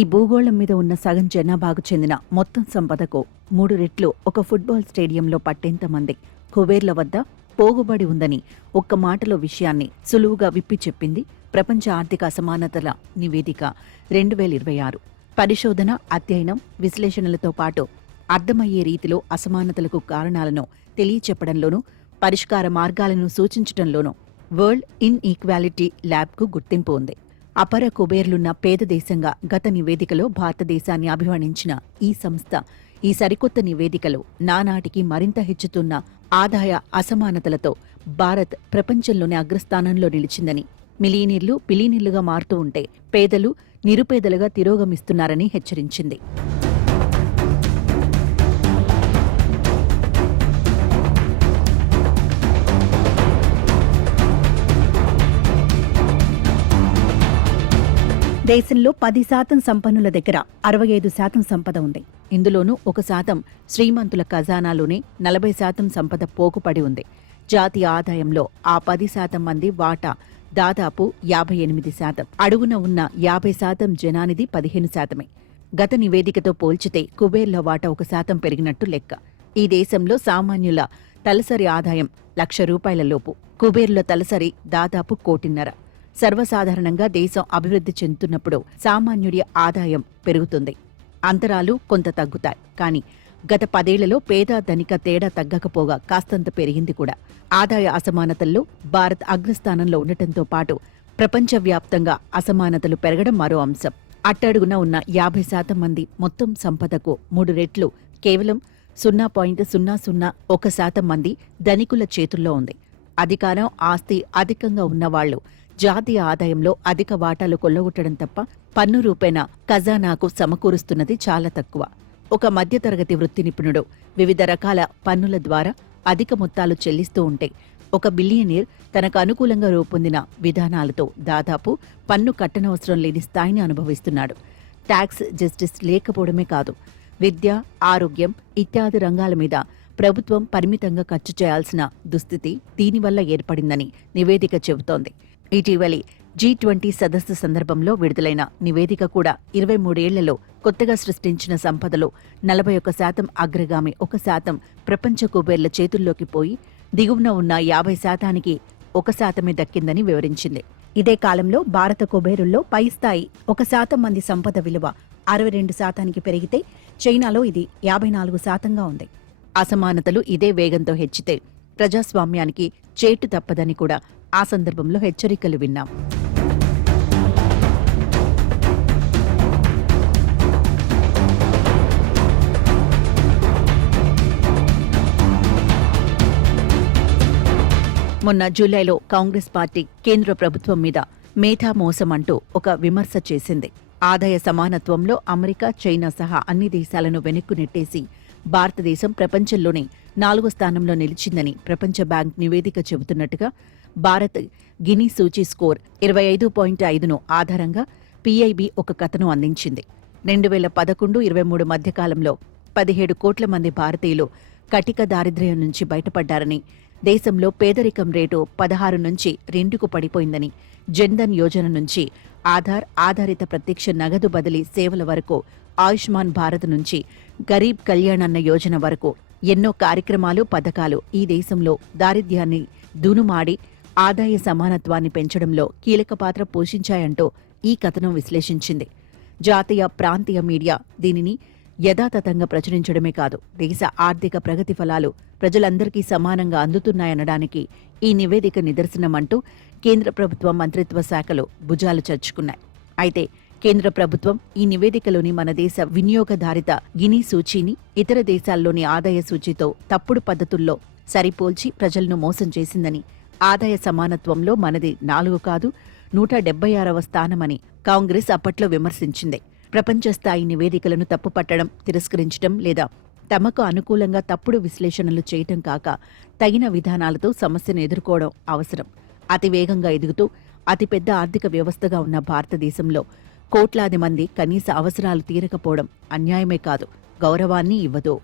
ఈ భూగోళం మీద ఉన్న సగం జనాభాకు చెందిన మొత్తం సంపదకు 3 రెట్లు ఒక ఫుట్బాల్ స్టేడియంలో పట్టేంతమంది కుబేర్ల వద్ద పోగుబడి ఉందని ఒక్క మాటలో విషయాన్ని సులువుగా విప్పి చెప్పింది ప్రపంచ ఆర్థిక అసమానతల నివేదిక 2026. పరిశోధన, అధ్యయనం, విశ్లేషణలతో పాటు అర్థమయ్యే రీతిలో అసమానతలకు కారణాలను తెలియచెప్పడంలోనూ పరిష్కార మార్గాలను సూచించడంలోనూ వరల్డ్ ఇన్ఈక్వాలిటీ ల్యాబ్కు గుర్తింపు ఉంది. అపర కుబేర్లున్న పేద దేశంగా గత నివేదికలో భారతదేశాన్ని అభివర్ణించిన ఈ సంస్థ ఈ సరికొత్త నివేదికలో నానాటికి మరింత హెచ్చుతున్న ఆదాయ అసమానతలతో భారత్ ప్రపంచంలోనే అగ్రస్థానంలో నిలిచిందని, మిలియనీర్లు బిలియనీర్లుగా మారుతూ ఉంటే పేదలు నిరుపేదలుగా తిరోగమిస్తున్నారని హెచ్చరించింది. దేశంలో 10% సంపన్నుల దగ్గర 65% సంపద ఉంది. ఇందులోనూ 1% శ్రీమంతుల ఖజానాలోనే 40% సంపద పోగుపడి ఉంది. జాతీయ ఆదాయంలో ఆ 10% మంది వాటా దాదాపు 58%. అడుగున ఉన్న 50% జనానిది 15%. గత నివేదికతో పోల్చితే కుబేర్ల వాటా 1% పెరిగినట్టు లెక్క. ఈ దేశంలో సామాన్యుల తలసరి ఆదాయం ₹1,00,000 లోపు, కుబేర్ల తలసరి దాదాపు 1,50,00,000. సర్వసాధారణంగా దేశం అభివృద్ధి చెందుతున్నప్పుడు సామాన్యుడి ఆదాయం పెరుగుతుంది, అంతరాలు కొంత తగ్గుతాయి. కానీ గత 10 ఏళ్లలో పేద ధనిక తేడా తగ్గకపోగా కాస్తంత పెరిగింది కూడా. ఆదాయ అసమానతల్లో భారత్ అగ్రస్థానంలో ఉండటంతో పాటు ప్రపంచవ్యాప్తంగా అసమానతలు పెరగడం మరో అంశం. అట్టడుగున ఉన్న 50% మంది మొత్తం సంపదకు 3 రెట్లు కేవలం 0.001% మంది ధనికుల చేతుల్లో ఉంది. అధికారం, ఆస్తి అధికంగా ఉన్నవాళ్లు జాతీయ ఆదాయంలో అధిక వాటాలు కొల్లగొట్టడం తప్ప పన్ను రూపేణ ఖజానాకు సమకూరుస్తున్నది చాలా తక్కువ. ఒక మధ్యతరగతి వృత్తి నిపుణుడు వివిధ రకాల పన్నుల ద్వారా అధిక మొత్తాలు చెల్లిస్తూ ఉంటే, ఒక బిలియనీర్ తనకు అనుకూలంగా రూపొందిన విధానాలతో దాదాపు పన్ను కట్టనవసరం లేని స్థాయిని అనుభవిస్తున్నాడు. ట్యాక్స్ జస్టిస్ లేకపోవడమే కాదు, విద్య, ఆరోగ్యం ఇత్యాది రంగాల మీద ప్రభుత్వం పరిమితంగా ఖర్చు చేయాల్సిన దుస్థితి దీనివల్ల ఏర్పడిందని నివేదిక చెబుతోంది. ఇటీవలి G20 సదస్సు సందర్భంలో విడుదలైన నివేదిక కూడా 23 ఏళ్లలో కొత్తగా సృష్టించిన సంపదలో 41% అగ్రగామి 1% ప్రపంచ కుబేర్ల చేతుల్లోకి పోయి దిగువన ఉన్న 50%కి 1% దక్కిందని వివరించింది. ఇదే కాలంలో భారత కుబేరుల్లో పై స్థాయి 1% మంది సంపద విలువ 62%కి పెరిగితే చైనాలో ఇది 54%గా ఉంది. అసమానతలు ఇదే వేగంతో హెచ్చితే ప్రజాస్వామ్యానికి చేటు తప్పదని కూడా ఆ సందర్భంలో హెచ్చరికలు విన్నాం. మొన్న జూలైలో కాంగ్రెస్ పార్టీ కేంద్ర ప్రభుత్వం మీద మేధా మోసం అంటూ ఒక విమర్శ చేసింది. ఆదాయ సమానత్వంలో అమెరికా, చైనా సహా అన్ని దేశాలను వెనక్కు నెట్టేసి భారతదేశం ప్రపంచంలోనే 4వ స్థానంలో నిలిచిందని ప్రపంచ బ్యాంక్ నివేదిక చెబుతున్నట్టుగా భారత్ గినీ సూచీ స్కోర్ 25.5ను ఆధారంగా PIB ఒక కథను అందించింది. 2011-23 మధ్యకాలంలో 17 కోట్ల మంది భారతీయులు కటిక దారిద్ర్యం నుంచి బయటపడ్డారని, దేశంలో పేదరికం రేటు 16 నుంచి 2కు పడిపోయిందని, జన్ధన్ యోజన నుంచి ఆధార్ ఆధారిత ప్రత్యక్ష నగదు బదిలీ సేవల వరకు, ఆయుష్మాన్ భారత్ నుంచి గరీబ్ కళ్యాణ్ అన్న యోజన వరకు ఎన్నో కార్యక్రమాలు, పథకాలు ఈ దేశంలో దారిద్ర్యాన్ని దునుమాడి ఆదాయ సమానత్వాన్ని పెంచడంలో కీలక పాత్ర పోషించాయంటూ ఈ కథనం విశ్లేషించింది. జాతీయ, ప్రాంతీయ మీడియా దీనిని యథాతథంగా ప్రచురించడమే కాదు, దేశ ఆర్థిక ప్రగతి ఫలాలు ప్రజలందరికీ సమానంగా అందుతున్నాయనడానికి ఈ నివేదిక నిదర్శనమంటూ కేంద్ర ప్రభుత్వ మంత్రిత్వ శాఖలు భుజాలు చర్చుకున్నాయి. అయితే కేంద్ర ప్రభుత్వం ఈ నివేదికలోని మన దేశ వినియోగధారిత గినీ సూచీని ఇతర దేశాల్లోని ఆదాయ సూచీతో తప్పుడు పద్ధతుల్లో సరిపోల్చి ప్రజలను మోసం చేసిందని, ఆదాయ సమానత్వంలో మనది 4 కాదు 176వ స్థానమని కాంగ్రెస్ అప్పట్లో విమర్శించింది. ప్రపంచ స్థాయి నివేదికలను తప్పుపట్టడం, తిరస్కరించడం లేదా తమకు అనుకూలంగా తప్పుడు విశ్లేషణలు చేయటం కాక తగిన విధానాలతో సమస్యను ఎదుర్కోవడం అవసరం. అతివేగంగా ఎదుగుతూ అతిపెద్ద ఆర్థిక వ్యవస్థగా ఉన్న భారతదేశంలో కోట్లాది మంది కనీస అవసరాలు తీరకపోవడం అన్యాయమే కాదు, గౌరవాన్ని ఇవ్వదు.